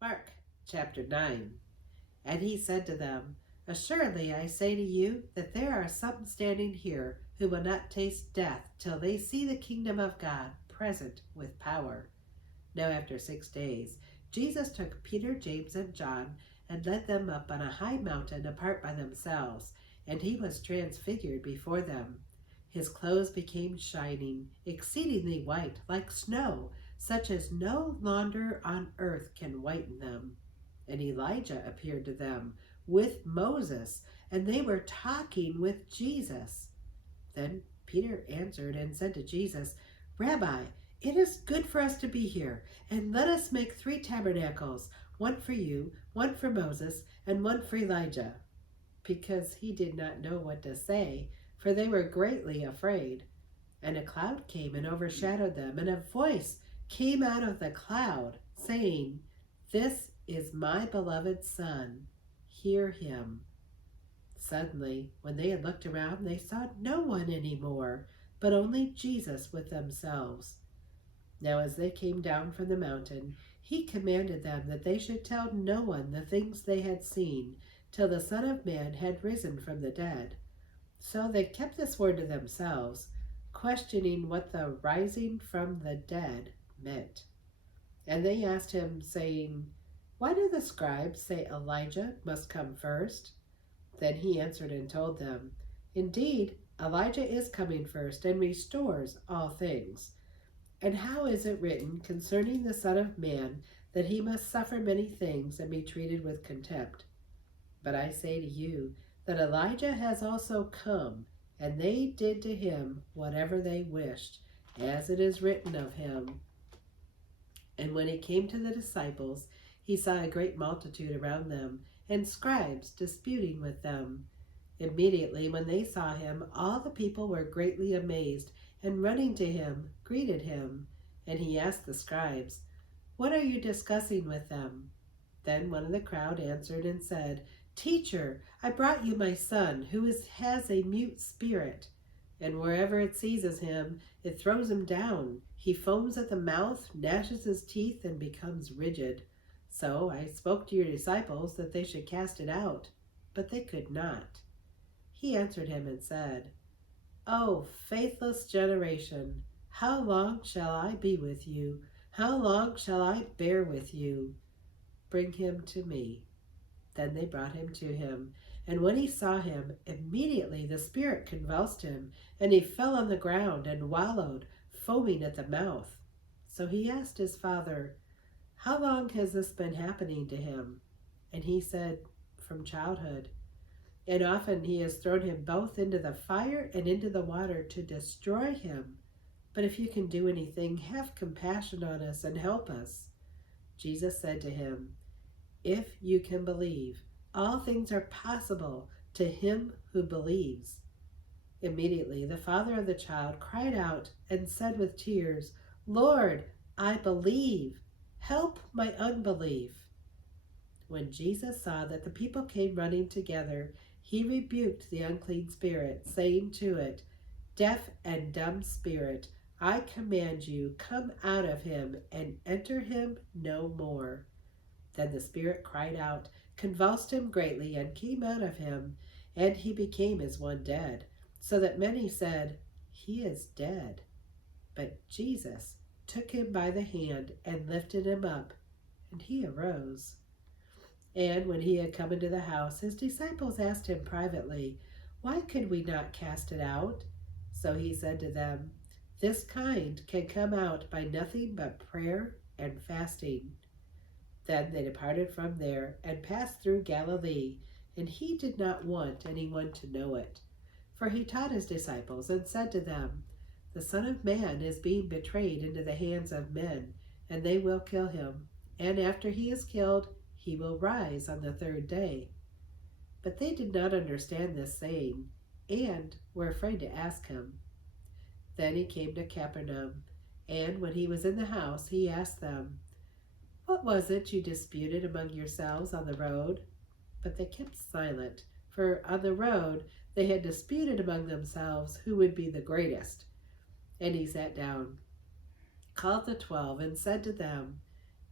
Mark chapter 9. And he said to them, Assuredly I say to you that there are some standing here who will not taste death till they see the kingdom of God present with power. Now after 6 days, Jesus took Peter, James, and John and led them up on a high mountain apart by themselves, and he was transfigured before them. His clothes became shining, exceedingly white, like snow, such as no launder on earth can whiten them. And Elijah appeared to them with Moses, and they were talking with Jesus. Then Peter answered and said to Jesus, Rabbi, it is good for us to be here, and let us make 3 tabernacles, one for you, one for Moses, and one for Elijah. Because he did not know what to say, for they were greatly afraid. And a cloud came and overshadowed them, and a voice came out of the cloud, saying, This is my beloved Son, hear him. Suddenly, when they had looked around, they saw no one any more, but only Jesus with themselves. Now as they came down from the mountain, he commanded them that they should tell no one the things they had seen, till the Son of Man had risen from the dead. So they kept this word to themselves, questioning what the rising from the dead meant. And they asked him, saying, Why do the scribes say Elijah must come first? Then he answered and told them, Indeed, Elijah is coming first and restores all things. And how is it written concerning the Son of Man that he must suffer many things and be treated with contempt? But I say to you that Elijah has also come, and they did to him whatever they wished, as it is written of him. And when he came to the disciples, he saw a great multitude around them, and scribes disputing with them. Immediately when they saw him, all the people were greatly amazed, and running to him, greeted him. And he asked the scribes, What are you discussing with them? Then one of the crowd answered and said, Teacher, I brought you my son, who has a mute spirit. And wherever it seizes him, it throws him down. He foams at the mouth, gnashes his teeth, and becomes rigid. So I spoke to your disciples that they should cast it out, but they could not. He answered him and said, O faithless generation, how long shall I be with you? How long shall I bear with you? Bring him to me. Then they brought him to him. And when he saw him, immediately the spirit convulsed him, and he fell on the ground and wallowed, foaming at the mouth. So he asked his father, How long has this been happening to him? And he said, From childhood. And often he has thrown him both into the fire and into the water to destroy him. But if you can do anything, have compassion on us and help us. Jesus said to him, If you can believe, all things are possible to him who believes. Immediately the father of the child cried out and said with tears, Lord, I believe. Help my unbelief. When Jesus saw that the people came running together, he rebuked the unclean spirit, saying to it, Deaf and dumb spirit, I command you, come out of him and enter him no more. Then the spirit cried out, convulsed him greatly, and came out of him, and he became as one dead, so that many said, He is dead. But Jesus took him by the hand and lifted him up, and he arose. And when he had come into the house, his disciples asked him privately, Why could we not cast it out? So he said to them, This kind can come out by nothing but prayer and fasting. Then they departed from there and passed through Galilee, and he did not want anyone to know it. For he taught his disciples and said to them, The Son of Man is being betrayed into the hands of men, and they will kill him. And after he is killed, he will rise on the third day. But they did not understand this saying, and were afraid to ask him. Then he came to Capernaum, and when he was in the house, he asked them, What was it you disputed among yourselves on the road? But they kept silent, for on the road they had disputed among themselves who would be the greatest. And he sat down, called the 12, and said to them,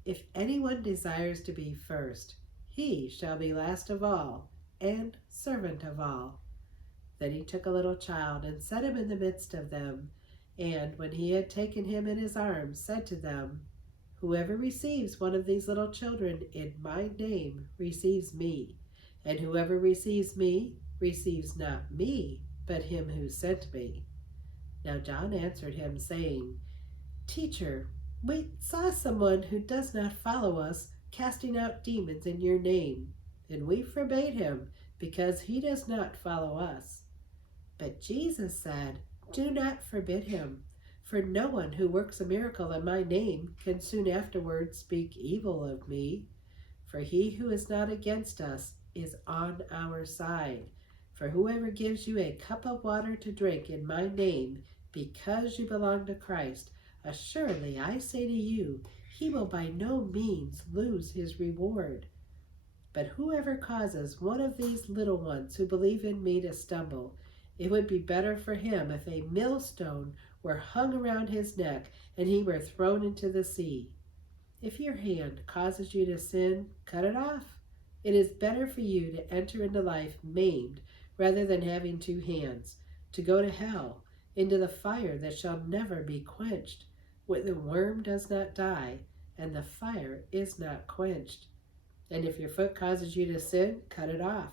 If anyone desires to be first, he shall be last of all, and servant of all. Then he took a little child and set him in the midst of them, and when he had taken him in his arms, said to them, Whoever receives one of these little children in my name receives me, and whoever receives me receives not me, but him who sent me. Now John answered him, saying, Teacher, we saw someone who does not follow us casting out demons in your name, and we forbade him, because he does not follow us. But Jesus said, Do not forbid him, for no one who works a miracle in my name can soon afterwards speak evil of me. For he who is not against us is on our side. For whoever gives you a cup of water to drink in my name, because you belong to Christ, assuredly I say to you, he will by no means lose his reward. But whoever causes one of these little ones who believe in me to stumble, it would be better for him if a millstone were hung around his neck and he were thrown into the sea. If your hand causes you to sin, cut it off. It is better for you to enter into life maimed rather than having two hands, to go to hell, into the fire that shall never be quenched, where the worm does not die and the fire is not quenched. And if your foot causes you to sin, cut it off.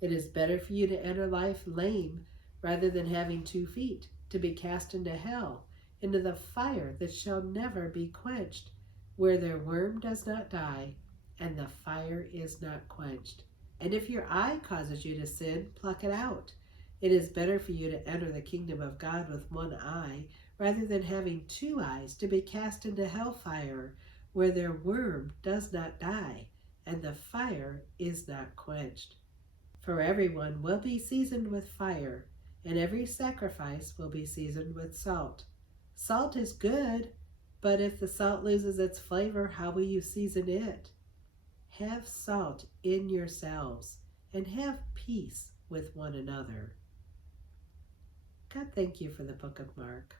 It is better for you to enter life lame rather than having 2 feet, to be cast into hell, into the fire that shall never be quenched, where their worm does not die and the fire is not quenched. And if your eye causes you to sin, pluck it out. It is better for you to enter the kingdom of God with 1 eye rather than having 2 eyes, to be cast into hellfire, where their worm does not die and the fire is not quenched. For everyone will be seasoned with fire, and every sacrifice will be seasoned with salt. Salt is good, but if the salt loses its flavor, how will you season it? Have salt in yourselves, and have peace with one another. God, thank you for the book of Mark.